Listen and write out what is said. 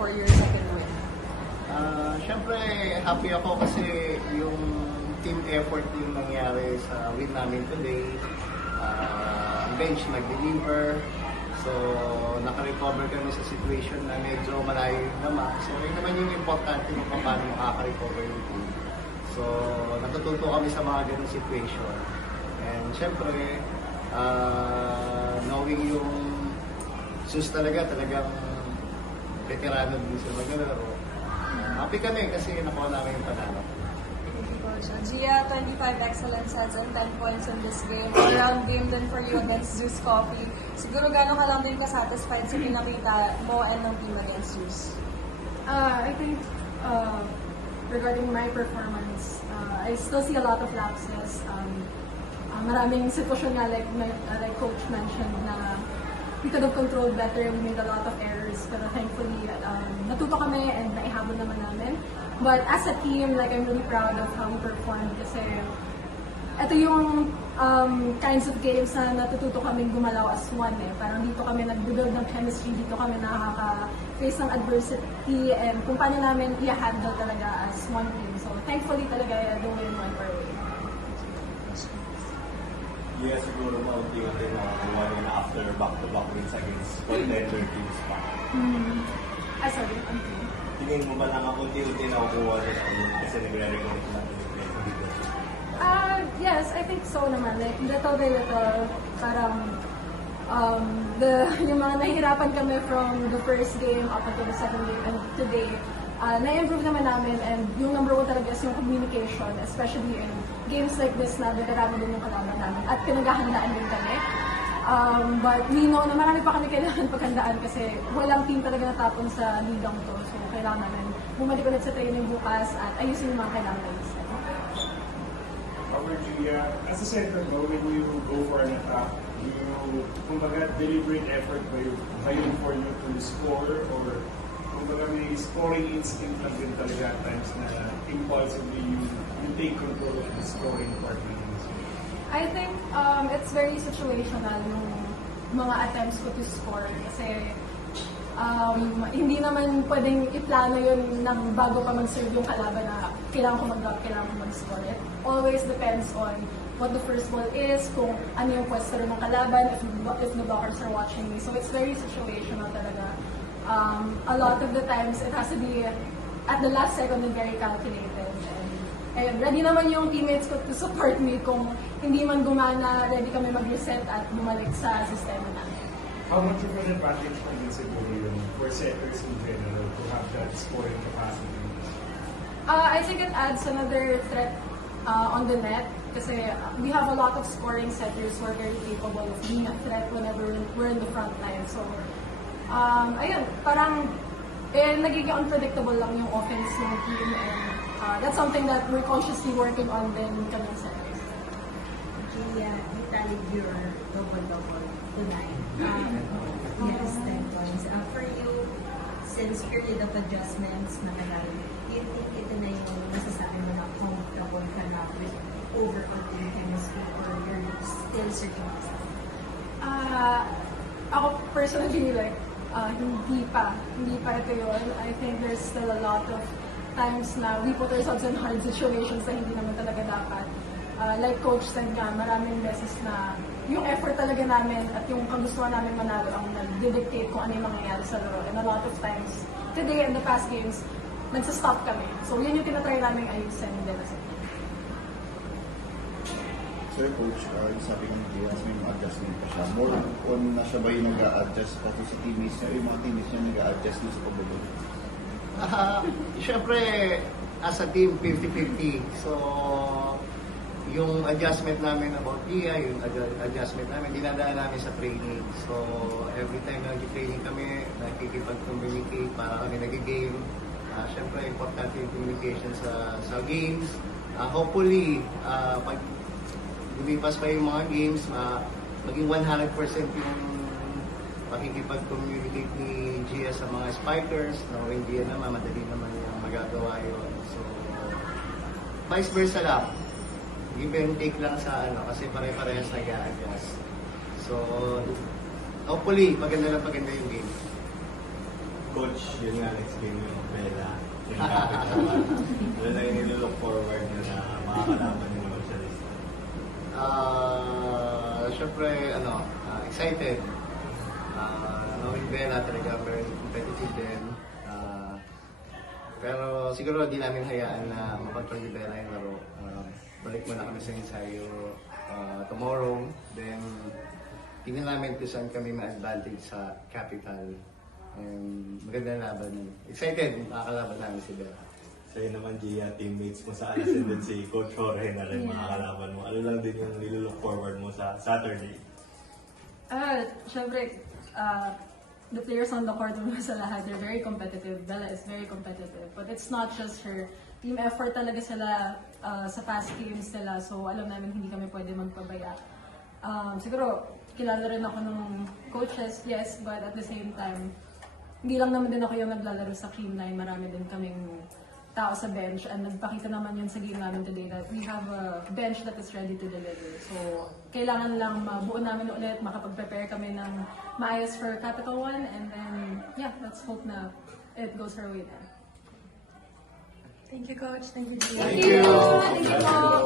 for your second win? Siyempre, happy ako kasi yung team effort yung nangyari sa win namin today. Ang bench nag-deliver. So, naka-recover kami sa situation na medyo malayo yung naman. So, yun naman yung importante kung paano makaka-recover yung team. So, natututo kami sa mga ganung situation. And siyempre, knowing yung sus talagang veterano din sa maglalaro. Happy kami kasi nakuha namin yung panalo. Gia, 25 excellent sets and 10 points in this game. All-round game din for you against Zeus Coffee. Siguro gano'n ka lang din ka-satisfied sa pinakita mo and ng team against Zeus? I think regarding my performance, I still see a lot of lapses. Maraming sitwasyon nga like Coach mentioned na we could have controlled better. We made a lot of errors, pero thankfully natuto kami and naihabol naman namin. But as a team, like I'm really proud of how we performed kasi ito yung kinds of games na natututo kaming gumalaw as one eh. Parang dito kami nag-build ng chemistry, dito kami nakaka-face ng adversity and kung paano namin i-handle talaga as one team. So thankfully talaga the win went our way. Yes, siguro maunti-unti nakakuha nyo na after back-to-back wins against contender teams pa. Sorry, okay. Tingin mo ba lang ang unti-unti nakukuha nyo kasi nagre-reconnect na dito? Yes, I think so naman. Like, little by little, parang yung mga nahihirapan kami from the first game up until the second game and today, na-improve naman namin and yung number one talaga is yung communication, especially in games like this na veterano din yung kalaban namin at pinaghahandaan din kami. But we know na marami pa kami kailangan paghandaan kasi walang team talaga natapon sa ligang to. So kailangan namin bumalik ulit sa training bukas at ayusin yung mga kailangan ayusin. Gia, as a center ball, when you go for an attack, you, kumbaga, deliberate effort ba yun for you to score or kumbaga may scoring instinct lang din talaga at times na impulsively you take control of the scoring part ng game? I think it's very situational yung mga attempts ko to score kasi hindi naman pwedeng iplano yun ng bago pa mag-serve yung kalaban na kailangan ko mag-drop, kailangan ko mag-score. It always depends on what the first ball is, kung ano yung pwesto rin ng kalaban, if the blockers are watching me. So it's very situational talaga. A lot of the times, it has to be at the last second and very calculated. And ready naman yung teammates ko to support me kung hindi man gumana, ready kami mag-reset at bumalik sa sistema namin. How much of an advantage for din siguro yun for setters in general to have that scoring capacity? I think it adds another threat on the net kasi we have a lot of scoring setters who are very capable of being a threat whenever we're in the front line. So, ayun, parang nagiging unpredictable lang yung offense ng team and that's something that we're consciously working on din kaming setters. Gia, you tallied your double-double tonight. Yes, 10 points. For you, since period of adjustments na tagal, do you think ito na yung masasabi mo na comfortable ka na with overall team chemistry or you're still searching for something? Ako personally, like, hindi pa ito yun. I think there's still a lot of times na we put ourselves in hard situations na hindi naman talaga dapat. Like Coach said nga, maraming beses na yung effort talaga namin at yung kagustuhan namin manalo ang nag-dictate kung ano yung mangyayari sa laro. And a lot of times, today in the past games, nagsastop kami. So yun yung tinatry namin ayusin din as a team. Sir Coach, sabi ng Diaz, may mga adjustment pa siya. More on na siya ba yung nag-a-adjust pati sa teammates niya? Yung mga teammates niya nag-a-adjust na sa pagbabago? Siyempre, as a team, 50-50. So, yung adjustment namin about Gia, yung adjustment namin, dinadaan namin sa training. So, every time na nag-training kami, nakikipag-communicate para kami nag-game. Siyempre, importante yung communication sa games. Hopefully, pag lumipas pa yung mga games, maging 100% yung pakikipag-communicate ni Gia sa mga spikers. Knowing Gia naman, madali naman yung magagawa yun. So, vice versa lang. Give and take lang sa kasi pare-parehas nag-a-adjust. So, hopefully, maganda yung game. Coach, yun nga next game yung Bella. Yung captain siya. Ano na yung nililook forward nyo na makakalaban mo siya this time? Siyempre, excited. Knowing Bella talaga very competitive din. Pero siguro di namin hayaan na makontrol ni Bella yung laro. Balik muna kami sa ensayo tomorrow. Then, tingnan namin kung saan kami ma-advantage sa capital. And maganda na laban. Excited, makakalaban namin si Bella. Sa'yo naman, Gia, teammates mo sa Ascendant si Coach Jorge na rin makakalaban mo. Ano lang din yung nililook forward mo sa Saturday? Syempre, the players on the court sa lahat, they're very competitive. Bella is very competitive. But it's not just her. Team effort talaga sila sa past games nila. So, alam namin hindi kami pwede magpabaya. Siguro, kilala rin ako ng coaches, yes, but at the same time, hindi lang naman din ako yung naglalaro sa Team 9. Marami din kaming tao sa bench and nagpakita naman yun sa game namin today that we have a bench that is ready to deliver. So, kailangan lang mabuo namin ulit, makapag-prepare kami ng maayos for Capital One and then, yeah, let's hope na it goes our way then. Thank you, Coach. Thank you, Gia. Thank you! Thank you.